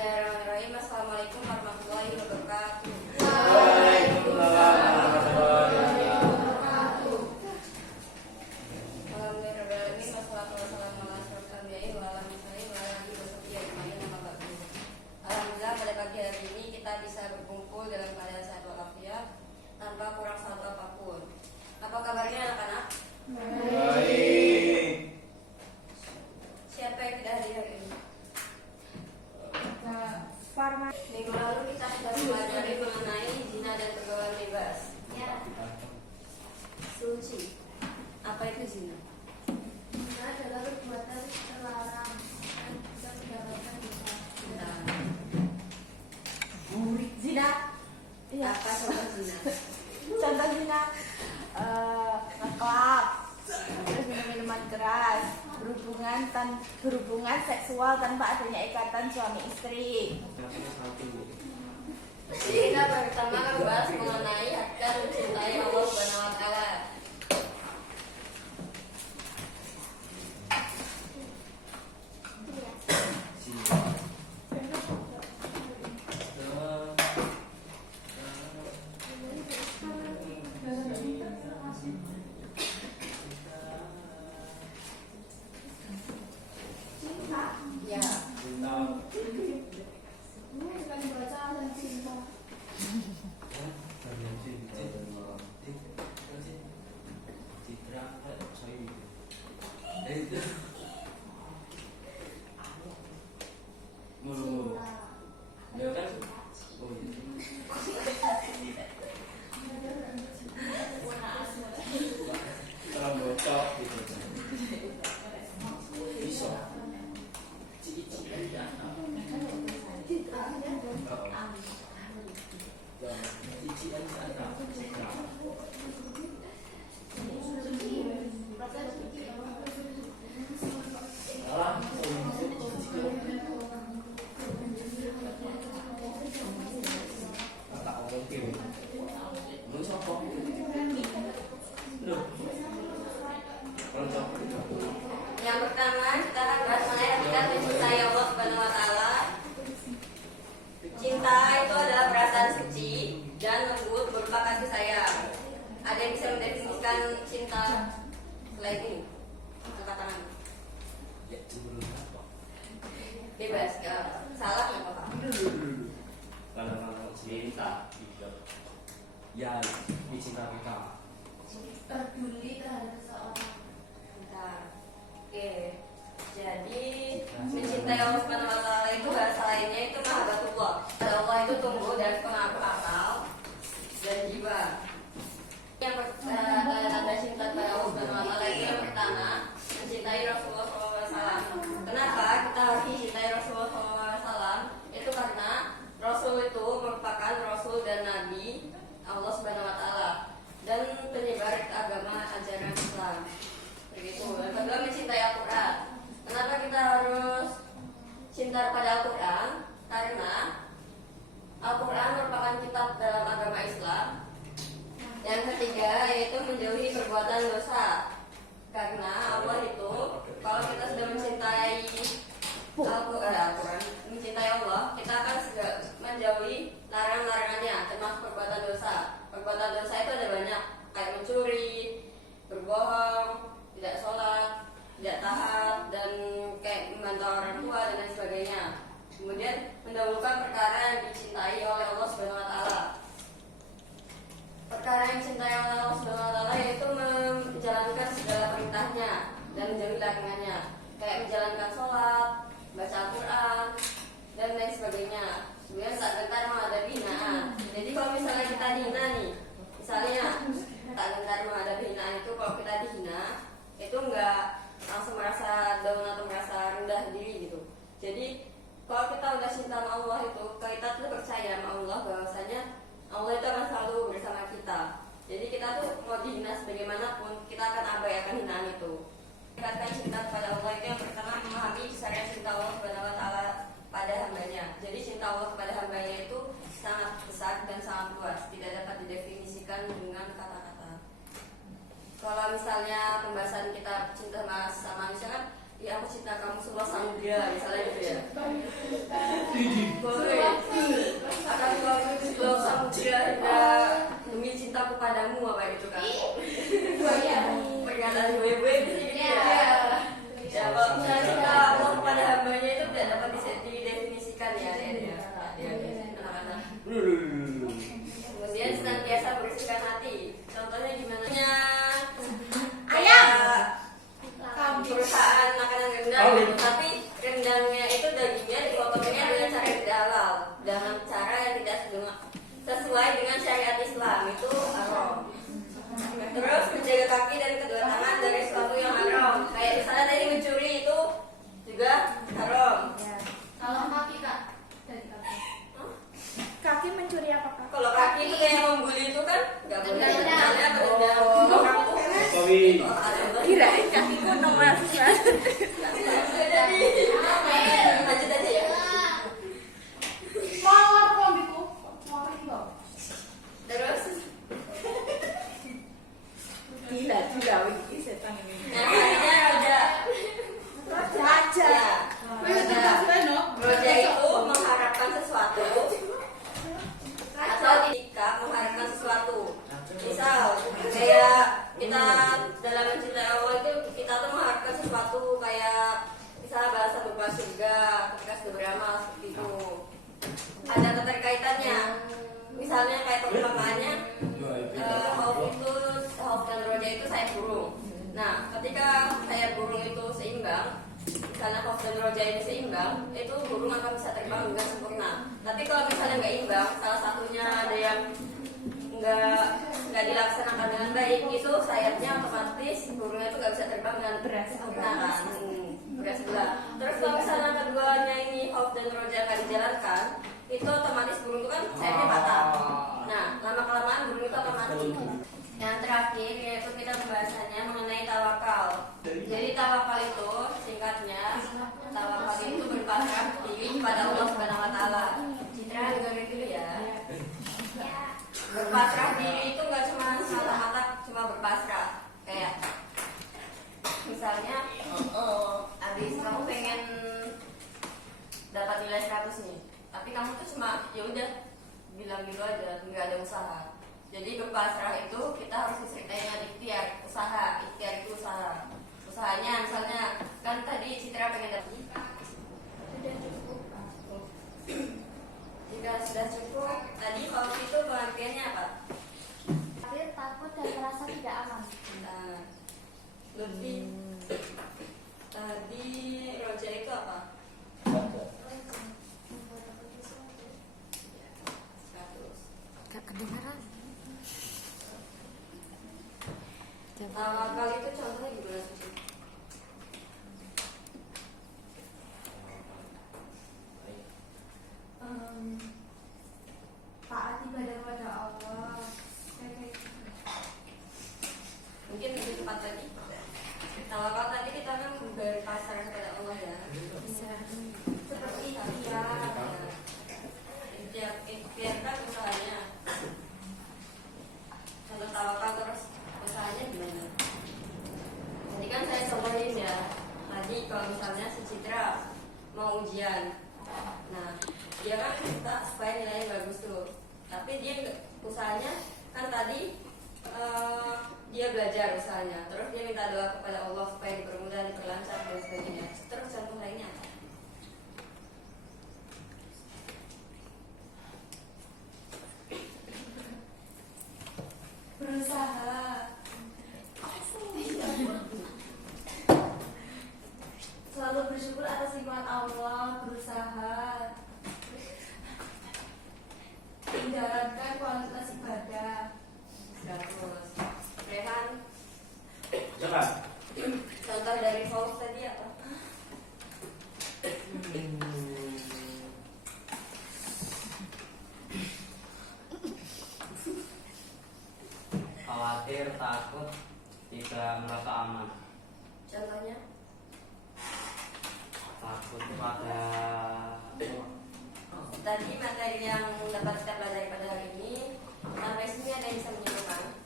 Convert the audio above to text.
Bismillahirrahmanirrahim. Assalamualaikum warahmatullahi wabarakatuh. Waalaikumsalam warahmatullahi wabarakatuh. Alhamdulillahirrahmanirrahim. Wassalatu wassalamu ala asyrofil anbiya'i wa ala mursalin wa ala alihi washabihi ajma'in amma ba'du. Alhamdulillah pada pagi hari ini kita bisa berkumpul dalam keadaan sehat walafiat tanpa kurang satu apapun. Apa kabarnya anak-anak? Baik. Siapa yang tidak hadir hari ini? Minggu lalu kita sudah mempelajari mengenai zina dan pergaulan bebas. Ya, Suci. Apa itu zina? zina adalah perbuatan terlarang dan bisa mendapatkan dosa. Zina. Iya. Apa contoh zina? Contoh zina ngeklap, terus minum minuman keras, berhubungan seksual tanpa adanya ikatan suami istri. Kita pertama membahas mengenai hak dan mencintai Allah Subhanahu wa taala. Ya, Bukan baca dan cinta. yang pertama kita akan bahas mengenai hakikat mencintai Allah Subhanahu wa taala. Cinta itu adalah perasaan suci dan lembut berupa kasih sayang. Ada yang bisa mendefinisikan cinta selain ini? Angkat tangan. Bebas, salah nggak apa-apa. Kalau cinta, ya cinta kita. Peduli terhadap seseorang. Bentar. Oke. Jadi mencintai Allah Subhanahu wa taala itu bahasa lainnya itu mahabbatullah. Allah itu tumbuh dari pengaruh akal dan jiwa. Yang tanda cinta kepada Allah Subhanahu wa taala itu yang pertama mencintai Rasulullah SAW. Kenapa kita harus mencintai Rasulullah SAW? Itu karena Rasul itu merupakan Rasul dan Nabi Allah Subhanahu wa taala dan penyebar agama ajaran Islam. Begitu. Yang kedua mencintai Al-Quran. Kenapa kita harus cinta pada Al-Quran? Karena Al-Quran merupakan kitab dalam agama Islam. Yang ketiga yaitu menjauhi perbuatan dosa. Karena Allah itu kalau kita sudah mencintai Al-Quran, mencintai Allah, kita akan menjauhi larangan-larangannya, termasuk perbuatan dosa. Perbuatan dosa itu ada banyak, kayak mencuri, berbohong, tidak sholat, tidak taat, dan kayak membantah orang tua dan lain sebagainya. Kemudian mendahulukan perkara yang dicintai oleh Allah Subhanahu wa taala. Perkara yang dicintai oleh Allah Subhanahu wa taala yaitu menjalankan segala perintahnya dan menjauhi larangannya, kayak menjalankan sholat, baca Al-Quran, dan lain sebagainya. Kemudian tak gentar menghadapi hinaan. Jadi kalau misalnya kita dihina nih, misalnya tak gentar menghadapi hinaan itu kalau kita dihina itu enggak langsung merasa down atau merasa rendah diri gitu. Jadi kalau kita udah cinta sama Allah itu, kita tuh percaya sama Allah bahwasanya Allah itu akan selalu bersama kita. Jadi kita tuh mau dihina sebagaimanapun, kita akan abaikan hinaan itu. Ikatkan cinta kepada Allah itu yang pertama memahami syariat cinta Allah Subhanahu wa taala pada hambanya. Jadi cinta Allah kepada hambanya itu sangat besar dan sangat luas, tidak dapat didefinisikan dengan kata-kata. Kalau misalnya pembahasan kita cinta sama misalkan, ya aku cinta kamu seluas samudra, misalnya gitu ya. Boleh. Akan kau pulau samudra hingga demi cintaku padamu apa gitu kan? Pernyataan gue di sini ya. Ya kalau misalnya cinta Allah kepada hambanya itu tidak dapat didefinisikan ya, anak-anak. Kemudian senantiasa bersihkan hati. Contohnya gimana? Ayam. Perusahaan makanan rendang, tapi rendangnya itu dagingnya dipotongnya dengan cara yang tidak halal, dengan cara yang tidak sesuai dengan syariat Islam, itu haram. Terus menjaga kaki dan kedua tangan dari sesuatu yang haram, kayak misalnya tadi mencuri itu juga haram. Kalau kaki kak, dari kaki. Kaki mencuri apa kak? Kalau kaki itu kayak membuli itu kan nggak boleh. Tendang. Misalnya tendang. Kalau kamu Kopi. Kirain kaki kuno mahasiswa. jadi lanjut aja ya. Mawar kombiku. Mawar itu. Terus Gila juga wih setan ini. yang tadinya roja. Raja. Roja itu mengharapkan sesuatu atau ketika mengharapkan sesuatu. Misal kayak kita dalam mencintai Allah itu kita tuh mengharapkan sesuatu kayak misalnya bahasa berupa surga ketika sudah beramal seperti itu. Ada keterkaitannya. Misalnya kayak perumpamaannya Khauf dan roja itu sayap burung. Nah, ketika sayap burung itu seimbang, misalnya Khauf dan roja ini seimbang, itu burung akan bisa terbang dengan sempurna. Tapi kalau misalnya nggak imbang, salah satunya ada yang nggak dilaksanakan dengan baik, itu sayapnya otomatis burungnya itu nggak bisa terbang dengan sempurna kan, berat sebelah. Terus kalau misalnya keduanya ini Khauf dan roja akan dijalankan, itu otomatis burung itu kan sayapnya patah. Nah, lama kelamaan burung itu akan mati. Yang terakhir yaitu kita pembahasannya mengenai tawakal. Jadi tawakal itu singkatnya, tawakal itu berpasrah diri kepada Allah Subhanahu Wa Taala. Citra dengerin dulu ya. Berpasrah diri itu nggak cuma semata-mata cuma berpasrah. Kayak misalnya, abis kamu pengen dapat nilai 100 nih, tapi kamu tuh cuma ya udah bilang gitu aja, nggak ada usaha. Jadi berpasrah itu kita harus disertai dengan ikhtiar, usaha. Ikhtiar itu usaha. Usahanya misalnya kan tadi Citra pengen dapat Sudah cukup. jika sudah cukup, tadi kalau itu pengertiannya apa? Akhir takut dan merasa tidak aman. Nah, lebih tadi roja itu apa? 100. Gak kedengaran. Tawakal itu contohnya gimana sih? Taat ibadah kepada Allah. Mungkin lebih cepat tadi. Tawakal tadi kita kan berpasrah kepada Allah ya. Seperti ikhtiar. Ikhtiar kan usahanya. Kalau tawakal terus usahanya gimana? Tadi kan saya contohin ya. Tadi kalau misalnya si Citra mau ujian, nah dia kan minta supaya nilainya bagus tuh. Tapi dia usahanya kan tadi dia belajar usahanya. Terus dia minta doa kepada Allah supaya dipermudah, diperlancar dan sebagainya. Terus contoh lainnya apa? Berusaha. Selalu bersyukur atas nikmat Allah, berusaha menjalankan kualitas ibadah. Terus Rehan, Siapa? contoh dari Khauf tadi apa? Khawatir, takut, tidak merasa aman. Contohnya? Takut pada Tadi materi yang dapat kita pelajari pada hari ini sampai sini ada yang bisa menyimpulkan?